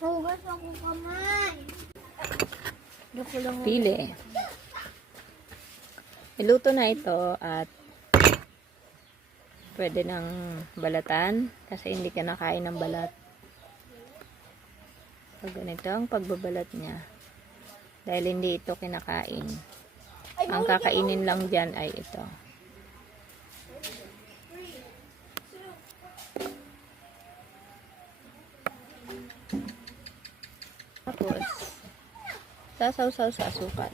Hugas ako kamay. Pili. Iluto na ito at pwede nang balatan kasi hindi ka nakain ng balat. So, ganito ang pagbabalat niya. Dahil hindi ito kinakain. Ang kakainin lang dyan ay ito. Tapos, sasawsaw sa asukal.